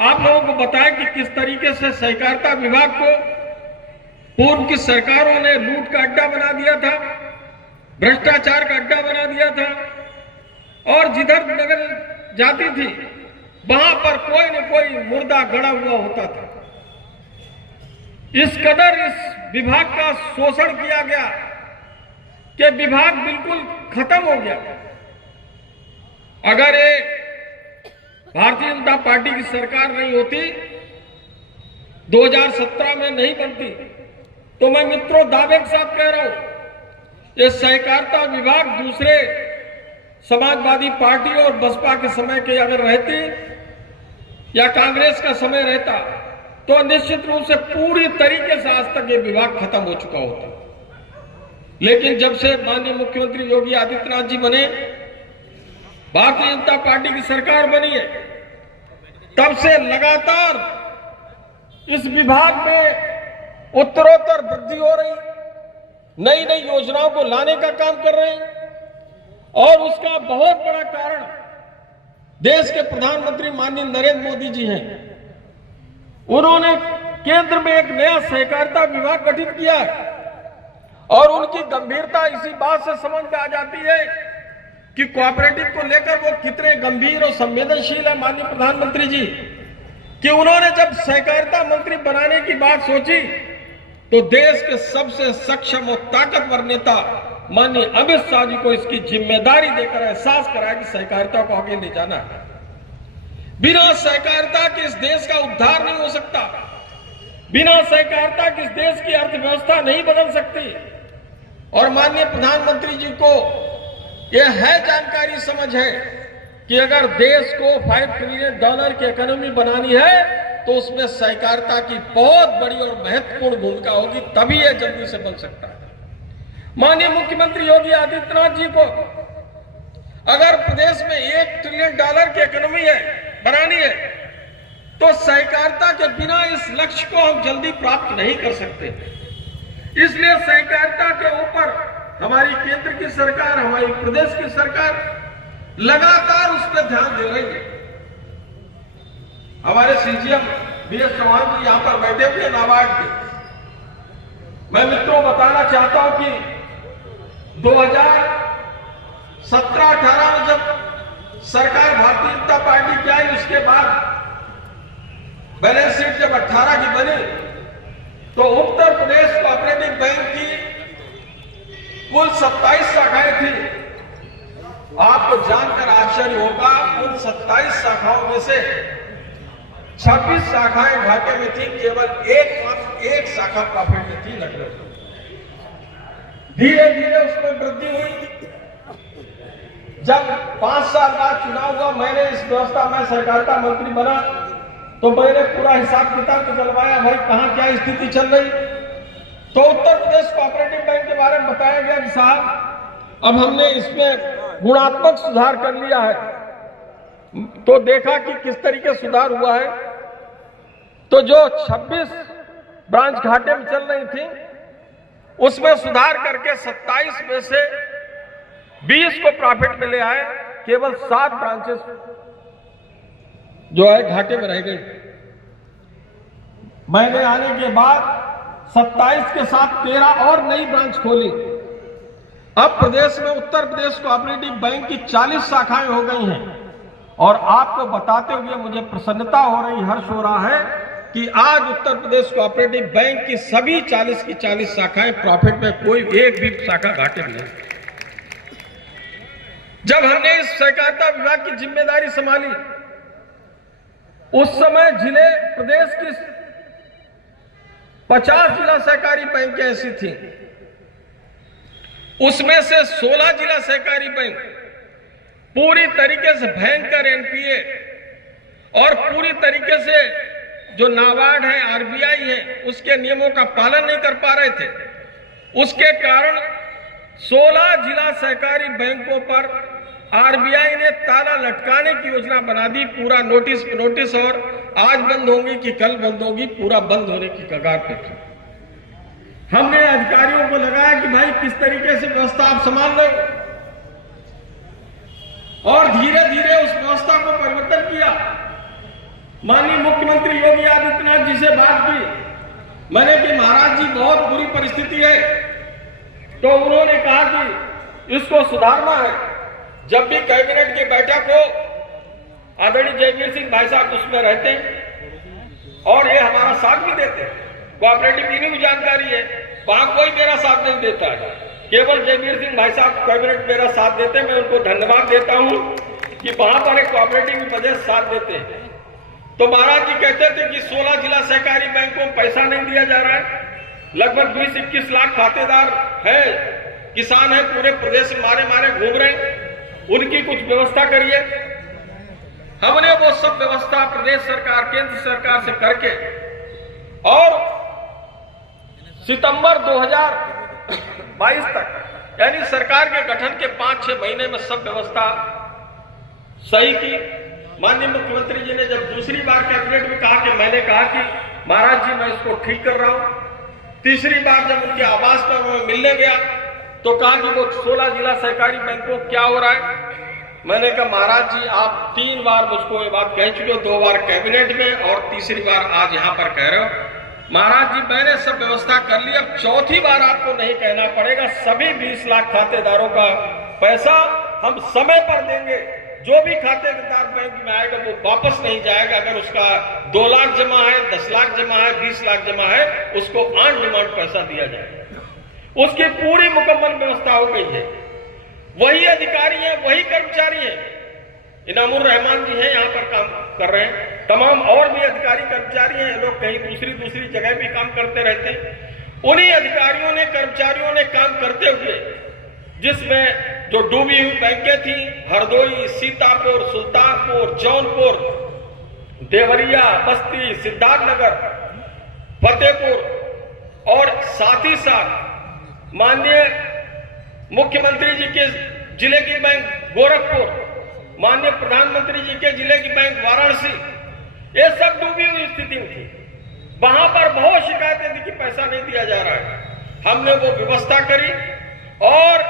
आप लोगों को बताया कि किस तरीके से सहकारिता विभाग को पूर्व की सरकारों ने लूट का अड्डा बना दिया था, भ्रष्टाचार का अड्डा बना दिया था और जिधर नगर जाती थी वहां पर कोई न कोई मुर्दा गड़ा हुआ होता था। इस कदर इस विभाग का शोषण किया गया कि विभाग बिल्कुल खत्म हो गया। अगर ये भारतीय जनता पार्टी की सरकार नहीं होती, 2017 में नहीं बनती, तो मैं मित्रों दावे के साथ कह रहा हूं ये सहकारिता विभाग दूसरे समाजवादी पार्टी और बसपा के समय के अगर रहती या कांग्रेस का समय रहता तो निश्चित रूप से पूरी तरीके से आज तक ये विभाग खत्म हो चुका होता। लेकिन जब से माननीय मुख्यमंत्री योगी आदित्यनाथ जी बने, भारतीय जनता पार्टी की सरकार बनी है, तब से लगातार इस विभाग में उत्तरोत्तर वृद्धि हो रही, नई नई योजनाओं को लाने का काम कर रहे हैं। और उसका बहुत बड़ा कारण देश के प्रधानमंत्री माननीय नरेंद्र मोदी जी हैं। उन्होंने केंद्र में एक नया सहकारिता विभाग गठित किया है और उनकी गंभीरता इसी बात से समझ में आ जाती है कि कोऑपरेटिव को लेकर वो कितने गंभीर और संवेदनशील है माननीय प्रधानमंत्री जी, कि उन्होंने जब सहकारिता मंत्री बनाने की बात सोची तो देश के सबसे सक्षम और ताकतवर नेता माननीय अमित शाह जी को इसकी जिम्मेदारी देकर एहसास कराया कि सहकारिता को आगे ले जाना है। बिना सहकारिता के इस देश का उद्धार नहीं हो सकता, बिना सहकारिता के इस देश की अर्थव्यवस्था नहीं बदल सकती। और माननीय प्रधानमंत्री जी को यह है जानकारी, समझ है कि अगर देश को $5 ट्रिलियन की इकोनॉमी बनानी है तो उसमें सहकारिता की बहुत बड़ी और महत्वपूर्ण भूमिका होगी, तभी यह जल्दी से बन सकता है। माननीय मुख्यमंत्री योगी आदित्यनाथ जी को अगर प्रदेश में $1 ट्रिलियन की इकोनॉमी है बनानी है तो सहकारिता के बिना इस लक्ष्य को हम जल्दी प्राप्त नहीं कर सकते। इसलिए सहकारिता के ऊपर हमारी केंद्र की सरकार, हमारी प्रदेश की सरकार लगातार उस पर ध्यान दे रही है। हमारे सीजीएम बीएस चौहान जी यहां पर बैठे हुए नाबार्ड के, मैं मित्रों बताना चाहता हूं कि 2017-18 में जब सरकार भारतीय जनता पार्टी की आई, उसके बाद बैलेंस शीट जब 18 की बनी तो उत्तर प्रदेश कोऑपरेटिव बैंक की कुल 27 शाखाएं थी। आपको जानकर आश्चर्य होगा, उन 27 शाखाओं में से 26 शाखाएं घाटे में थी, केवल एक शाखा प्रॉफिट में थी लगभग। धीरे धीरे उसमें वृद्धि हुई। जब 5 साल बाद चुनाव हुआ, मैंने इस व्यवस्था में सहकारिता मंत्री बना तो मैंने पूरा हिसाब किताब निकलवाया, भाई कहां क्या स्थिति चल रही। तो उत्तर प्रदेश कोऑपरेटिव बैंक के बारे में बताया गया कि साहब अब हमने इसमें गुणात्मक सुधार कर लिया है। तो देखा कि किस तरीके सुधार हुआ है। तो जो 26 ब्रांच घाटे में चल रही थी उसमें सुधार करके 27 में से 20 को प्रॉफिट में ले आए, केवल 7 ब्रांचेस जो है घाटे में रह गई। मैंने आने के बाद 27 के साथ 13 और नई ब्रांच खोली। अब प्रदेश में उत्तर प्रदेश कोऑपरेटिव बैंक की 40 शाखाएं हो गई हैं। और आपको बताते हुए मुझे प्रसन्नता हो रही, हर्ष हो रहा है कि आज उत्तर प्रदेश कोऑपरेटिव बैंक की सभी 40 की 40 शाखाएं प्रॉफिट में, कोई एक भी शाखा घाटे में नहीं। जब हमने इस सहकारिता विभाग की जिम्मेदारी संभाली उस समय जिले प्रदेश की 50 जिला सहकारी बैंक ऐसी थी, उसमें से 16 जिला सहकारी बैंक पूरी तरीके से भयंकर एनपीए और पूरी तरीके से जो नाबार्ड है, आरबीआई है, उसके नियमों का पालन नहीं कर पा रहे थे। उसके कारण 16 जिला सहकारी बैंकों पर आरबीआई ने ताला लटकाने की योजना बना दी। पूरा नोटिस पे नोटिस, और आज बंद होंगी कि कल बंद होगी, पूरा बंद होने की कगार पे थी। हमने अधिकारियों को लगाया कि भाई किस तरीके से व्यवस्था आप संभाल रहे हो, और धीरे धीरे उस व्यवस्था को परिवर्तन किया। माननीय मुख्यमंत्री योगी आदित्यनाथ जी से बात की मैंने कि महाराज जी बहुत बुरी परिस्थिति है, तो उन्होंने कहा कि इसको सुधारना है। जब भी कैबिनेट की बैठक हो आदरणीय जयवीर सिंह भाई साहब उसमें रहते हैं और ये हमारा साथ भी देते हैं। कोऑपरेटिव की भी जानकारी है, वहां कोई मेरा साथ नहीं देता है, केवल जयवीर सिंह भाई साहब कैबिनेट मेरा साथ देते हैं। मैं उनको धन्यवाद देता हूं कि वहां पर एक कोऑपरेटिव की वजह से साथ देते हैं। तो महाराज जी कहते थे कि 16 जिला सहकारी बैंकों में पैसा नहीं दिया जा रहा है, लगभग 20-21 लाख खातेदार है, किसान है, पूरे प्रदेश में मारे मारे घूम रहे हैं, उनकी कुछ व्यवस्था करिए। हमने वो सब व्यवस्था प्रदेश सरकार केंद्र सरकार से करके और सितंबर 2022 तक यानी सरकार के गठन के 5-6 महीने में सब व्यवस्था सही की। माननीय मुख्यमंत्री जी ने जब दूसरी बार कैबिनेट में कहा कि मैंने कहा कि महाराज जी मैं इसको ठीक कर रहा हूं। तीसरी बार जब उनके आवास पर मैं मिलने गया तो कहा कि वो 16 जिला सहकारी बैंकों क्या हो रहा है। मैंने कहा महाराज जी आप 3 बार मुझको ये बात कह चुके हो, 2 बार कैबिनेट में और तीसरी बार आज यहां पर कह रहे हो। महाराज जी मैंने सब व्यवस्था कर ली, अब चौथी बार आपको नहीं कहना पड़ेगा। सभी 20 लाख खातेदारों का पैसा हम समय पर देंगे। जो भी खातेदार बैंक में आएगा वो वापस नहीं जाएगा। अगर उसका 2 लाख जमा है, 10 लाख जमा है, 20 लाख जमा है, उसको ऑन डिमांड पैसा दिया जाएगा। उसकी पूरी मुकम्मल व्यवस्था हो गई है। वही अधिकारी हैं, वही कर्मचारी हैं। इनामुर रहमान जी हैं, यहाँ पर काम कर रहे हैं। तमाम और भी अधिकारी कर्मचारी हैं, ये लोग कहीं दूसरी जगह भी काम करते रहते हैं। उन्हीं अधिकारियों ने कर्मचारियों ने काम करते हुए जिसमें जो डूबी हुई बैंकें थी, हरदोई, सीतापुर, सुल्तानपुर, जौनपुर, देवरिया, बस्ती, सिद्धार्थनगर, फतेहपुर और साथ ही साथ माननीय मुख्यमंत्री जी के जिले की बैंक गोरखपुर, माननीय प्रधानमंत्री जी के जिले की बैंक वाराणसी, ये सब डूबी हुई स्थिति में थी। वहां पर बहुत शिकायतें थी कि पैसा नहीं दिया जा रहा है। हमने वो व्यवस्था करी और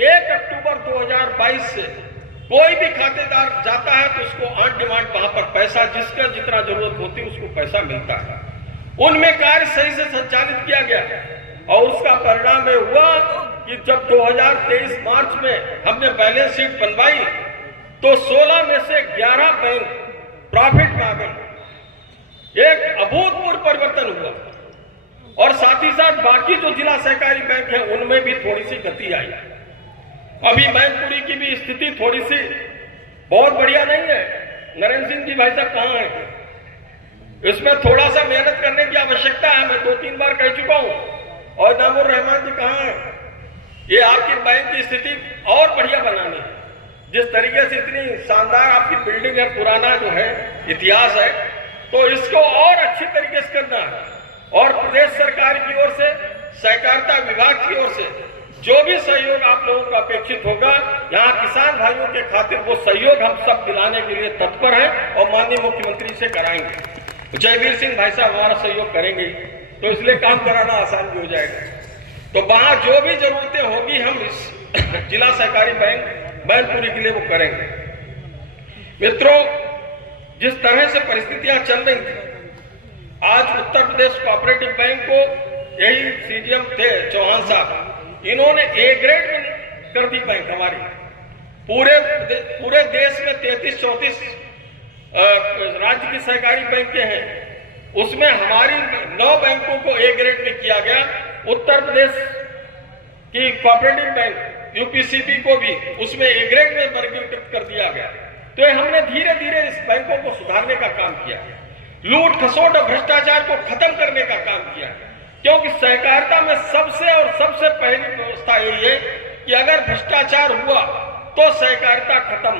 1 अक्टूबर 2022 से कोई भी खातेदार जाता है तो उसको ऑन डिमांड वहां पर पैसा जिसका जितना जरूरत होती है उसको पैसा मिलता है। उनमें कार्य सही से संचालित किया गया और उसका परिणाम ये हुआ कि जब 2023 मार्च में हमने बैलेंस शीट बनवाई तो 16 में से 11 बैंक प्रॉफिट में आ गए। एक अभूतपूर्व परिवर्तन हुआ और साथ ही साथ बाकी जो जिला सहकारी बैंक है उनमें भी थोड़ी सी गति आई। अभी मैनपुरी की भी स्थिति थोड़ी सी बहुत बढ़िया नहीं है। नरेंद्र सिंह जी भाई साहब कहां हैं? इसमें थोड़ा सा मेहनत करने की आवश्यकता है। मैं 2-3 बार कह चुका हूं। और इनामुर रहमान जी कहां हैं? ये आपकी बैंक की स्थिति और बढ़िया बनानी है। जिस तरीके से इतनी शानदार आपकी बिल्डिंग है, पुराना जो है इतिहास है, तो इसको और अच्छी तरीके से करना है। और प्रदेश सरकार की ओर से, सहकारिता विभाग की ओर से जो भी सहयोग आप लोगों को अपेक्षित होगा, यहाँ किसान भाइयों के खातिर वो सहयोग हम सब दिलाने के लिए तत्पर हैं और माननीय मुख्यमंत्री से कराएंगे। जयवीर सिंह भाई साहब हमारा सहयोग करेंगे तो इसलिए काम कराना आसान भी हो जाएगा। तो वहां जो भी जरूरतें होगी हम इस जिला सहकारी बैंक मैनपुरी के लिए वो करेंगे। मित्रों, जिस तरह से परिस्थितियां चल रही थी, आज उत्तर प्रदेश कोऑपरेटिव बैंक को यही सीजीएम थे चौहान साहब, इन्होंने ए ग्रेड में कर दी बैंक हमारी। पूरे देश में 33-34 राज्य की सहकारी बैंकें हैं, उसमें हमारी 9 बैंकों को ए ग्रेड में किया गया। उत्तर प्रदेश की कोऑपरेटिव बैंक यूपीसीबी को भी उसमें ए ग्रेड में वर्गीकृत कर दिया गया। तो हमने धीरे धीरे इस बैंकों को सुधारने का काम किया, लूट खसोट और भ्रष्टाचार को खत्म करने का काम किया। क्योंकि सहकारिता में सबसे पहली व्यवस्था यही है कि अगर भ्रष्टाचार हुआ तो सहकारिता खत्म।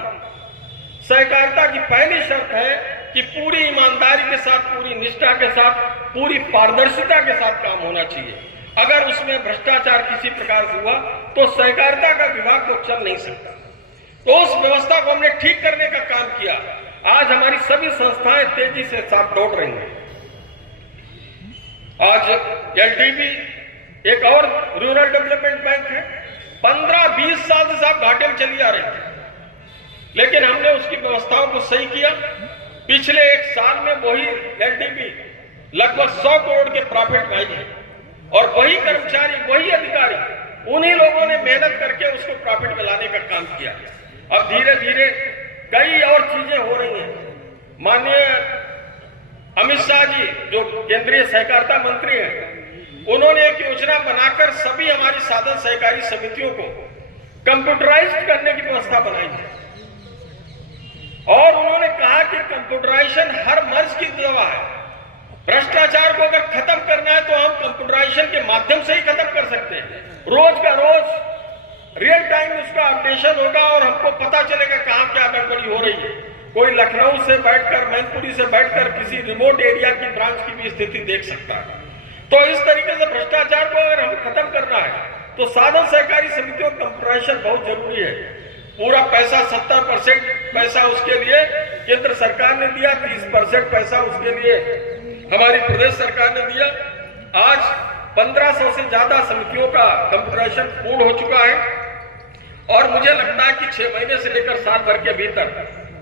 सहकारिता की पहली शर्त है कि पूरी ईमानदारी के साथ, पूरी निष्ठा के साथ, पूरी पारदर्शिता के साथ काम होना चाहिए। अगर उसमें भ्रष्टाचार किसी प्रकार से हुआ तो सहकारिता का विभाग तो चल नहीं सकता। तो उस व्यवस्था को हमने ठीक करने का काम किया। आज हमारी सभी संस्थाएं तेजी से साथ दौड़ रही हैं। आज एलडीबी एक और रूरल डेवलपमेंट बैंक है, 15-20 साल से साहब घाटे में चली आ रही थी, लेकिन हमने उसकी व्यवस्थाओं को सही किया। पिछले एक साल में वही एलडीपी लगभग 100 करोड़ के प्रॉफिट में आई है और वही कर्मचारी, वही अधिकारी, उन्हीं लोगों ने मेहनत करके उसको प्रॉफिट में लाने का काम किया। अब धीरे धीरे कई और चीजें हो रही हैं। माननीय अमित शाह जी जो केंद्रीय सहकारिता मंत्री हैं, उन्होंने एक योजना बनाकर सभी हमारी साधन सहकारी समितियों को कंप्यूटराइज्ड करने की व्यवस्था बनाई है और उन्होंने कहा कि कंप्यूटराइजेशन हर मर्ज की दवा है। भ्रष्टाचार को अगर खत्म करना है तो हम कंप्यूटराइजेशन के माध्यम से ही खत्म कर सकते हैं। रोज का रोज रियल टाइम उसका अपडेशन होगा और हमको पता चलेगा कहां क्या गड़बड़ी हो रही है। कोई लखनऊ से बैठकर, मैनपुरी से बैठकर किसी रिमोट एरिया की ब्रांच की भी स्थिति देख सकता है। तो इस तरीके से भ्रष्टाचार को अगर हमें खत्म करना है तो साधन सहकारी समितियों का कंप्यूटराइजेशन बहुत जरूरी है। पूरा पैसा 70% पैसा उसके लिए केंद्र सरकार ने दिया, 30% पैसा उसके लिए हमारी प्रदेश सरकार ने दिया। आज 1500 से ज्यादा समितियों का कंप्यूटराइजेशन पूर्ण हो चुका है और मुझे लगता है कि 6 महीने से लेकर साल भर के भीतर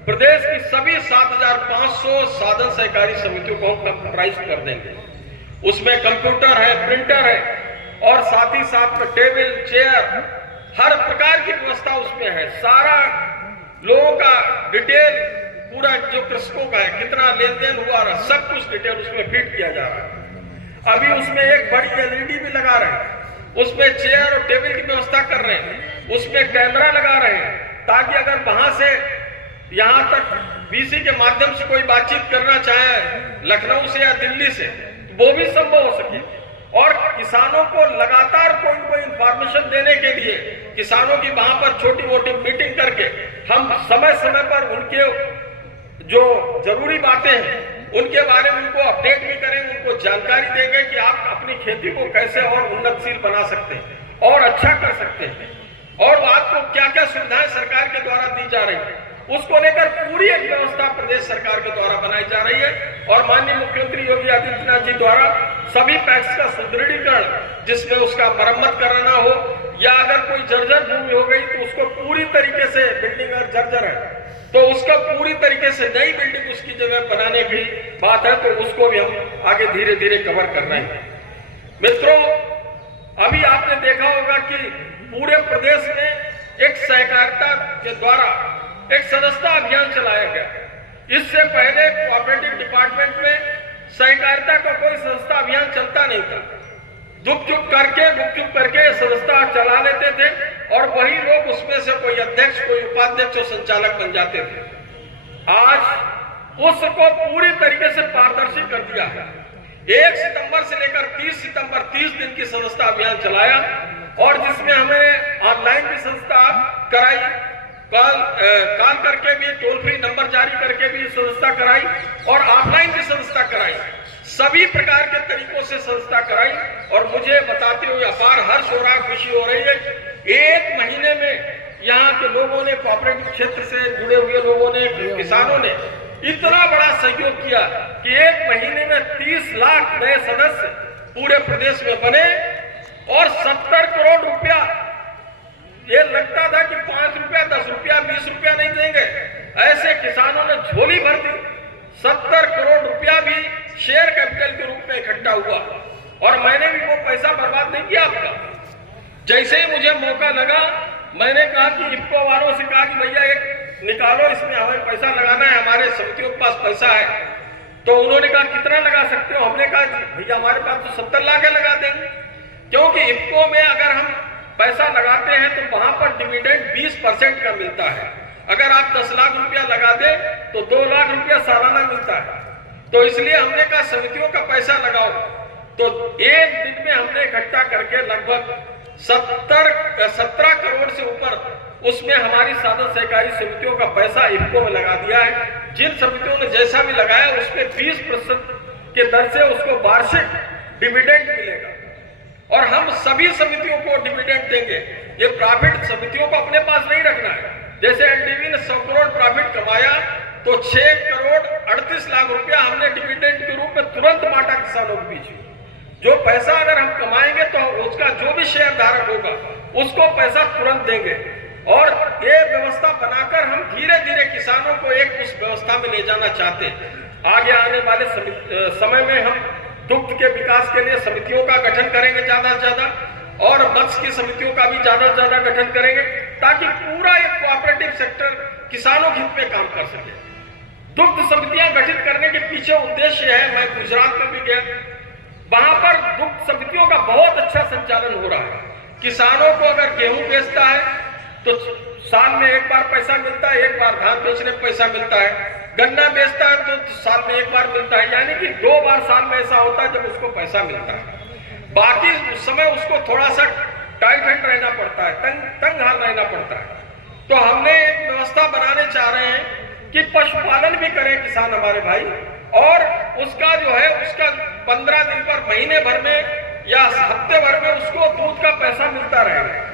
प्रदेश की सभी 7500 साधन सहकारी समितियों को हम कंप्यूटराइज कर देंगे। उसमें कंप्यूटर है, प्रिंटर है और साथ ही साथ में टेबल, चेयर, हर प्रकार की व्यवस्था उसमें है। सारा लोगों का डिटेल, पूरा जो कृषकों का है, कितना लेन देन हुआ रहा, सब कुछ डिटेल उसमें फीड किया जा रहा है। अभी उसमें एक बड़ी एलईडी भी लगा रहे हैं, उसमें चेयर और टेबल की व्यवस्था कर रहे हैं, उसमें कैमरा लगा रहे हैं ताकि अगर वहां से यहां तक बीसी के माध्यम से कोई बातचीत करना चाहे लखनऊ से या दिल्ली से, वो भी संभव हो सके। और किसानों को लगातार कोई इंफॉर्मेशन देने के लिए किसानों की वहां पर छोटी मोटी मीटिंग करके हम समय समय पर उनके जो जरूरी बातें हैं उनके बारे में उनको अपडेट भी करेंगे, उनको जानकारी देंगे कि आप अपनी खेती को कैसे और उन्नतशील बना सकते हैं और अच्छा कर सकते हैं और आपको क्या क्या सुविधाएं सरकार के द्वारा दी जा रही है, उसको लेकर पूरी एक व्यवस्था प्रदेश सरकार के द्वारा बनाई जा रही है। और माननीय मुख्यमंत्री योगी आदित्यनाथ जी द्वारा सभी पैक्स का सुदृढ़ीकरण, जिसमें उसका मरम्मत कराना हो या अगर कोई जर्जर भूमि हो गई तो उसको पूरी तरीके से, बिल्डिंग अगर जर्जर है तो उसका पूरी तरीके से नई बिल्डिंग उसकी जगह बनाने की बात है, तो उसको भी हम आगे धीरे धीरे कवर कर रहे हैं। मित्रों, अभी आपने देखा होगा कि पूरे प्रदेश में एक सहकारिता के द्वारा एक सदस्यता अभियान चलाया गया। इससे पहले कोऑपरेटिव डिपार्टमेंट में सहकारिता का कोई सदस्यता अभियान चलता नहीं था। गुप चुप करके सदस्यता चला लेते थे और वही लोग उसमें से कोई अध्यक्ष, कोई उपाध्यक्ष और संचालक बन जाते थे। आज उसको पूरी तरीके से पारदर्शी कर दिया है। 1 सितंबर से लेकर 30 सितंबर 30 दिन की सदस्यता अभियान चलाया और जिसमें हमें ऑनलाइन भी सदस्यता कराई, कॉल करके भी, टोल फ्री नंबर जारी करके भी सदस्यता कराई और ऑफलाइन भी सदस्यता कराई। सभी प्रकार के तरीकों से सदस्यता कराई और मुझे बताते हुए अपार हर्ष हो रहा, खुशी हो रही है। 1 महीने में यहाँ के लोगों ने, कोऑपरेटिव क्षेत्र से जुड़े हुए लोगों ने, किसानों ने इतना बड़ा सहयोग किया कि 1 महीने में 30 लाख नए सदस्य पूरे प्रदेश में बने और 70 करोड़ रुपया, ये लगता था कि 5 रुपया, 10 रुपया, 20 रुपया नहीं देंगे, ऐसे किसानों ने झोली भर दी। 70 करोड़ रुपया भी शेयर कैपिटल के रूप में इकट्ठा हुआ और मैंने भी वो पैसा बर्बाद नहीं किया आपका। जैसे ही मुझे मौका लगा, मैंने कहा कि इफ्को वालों से कहा कि भैया एक निकालो, इसमें हमें पैसा लगाना है, हमारे समितियों के पास पैसा है। तो उन्होंने कहा कितना लगा सकते हो? हमने कहा भैया हमारे पास तो 70 लाख लगा देंगे, क्योंकि इफ्को में अगर हम पैसा लगाते हैं तो वहां पर डिविडेंड 20% का मिलता है। अगर आप 10 लाख रुपया लगा दे तो 2 लाख रुपया सालाना मिलता है। तो इसलिए हमने कहा समितियों का पैसा लगाओ। तो एक दिन में हमने इकट्ठा करके लगभग 17 करोड़ से ऊपर उसमें हमारी साधन सहकारी समितियों का पैसा इफ्को में लगा दिया है। जिन समितियों ने जैसा भी लगाया उसमें 20% के दर से उसको वार्षिक डिविडेंड मिलेगा और हम सभी समितियों को डिविडेंड देंगे। ये प्रॉफिट समितियों को अपने पास नहीं रखना है। जैसे एलडीवी ने 100 करोड़ प्रॉफिट कमाया तो 6 करोड़ 38 लाख रुपया हमने डिविडेंड के रूप में तुरंत बांटा किसानों के बीच। जो पैसा अगर हम कमाएंगे तो उसका जो भी शेयर धारक होगा उसको पैसा तुरंत देंगे। और ये व्यवस्था बनाकर हम धीरे धीरे किसानों को एक उस व्यवस्था में ले जाना चाहते हैं। आगे आने वाले समय में हम दुग्ध के विकास के लिए समितियों का गठन करेंगे ज्यादा से ज्यादा, और मत्स्य की समितियों का भी ज्यादा से ज्यादा गठन करेंगे, ताकि पूरा एक कोऑपरेटिव सेक्टर किसानों के हित में काम कर सके। दुग्ध समितियां गठित करने के पीछे उद्देश्य है, मैं गुजरात में भी गया, वहां पर दुग्ध समितियों का बहुत अच्छा संचालन हो रहा है। किसानों को अगर गेहूं बेचता है तो साल में एक बार पैसा मिलता है, एक बार धान बेचने में पैसा मिलता है, गन्ना बेचता है तो साल में एक बार मिलता है, यानी कि 2 बार साल में ऐसा होता है जब उसको पैसा मिलता है। बाकी उस समय उसको थोड़ा सा टाइट हैंड रहना पड़ता है, तंग हाल रहना पड़ता है। तो हमने एक व्यवस्था बनाने चाह रहे हैं कि पशुपालन भी करें किसान हमारे भाई, और उसका जो है उसका 15 दिन पर, महीने भर में या हफ्ते भर में उसको दूध का पैसा मिलता रहेगा।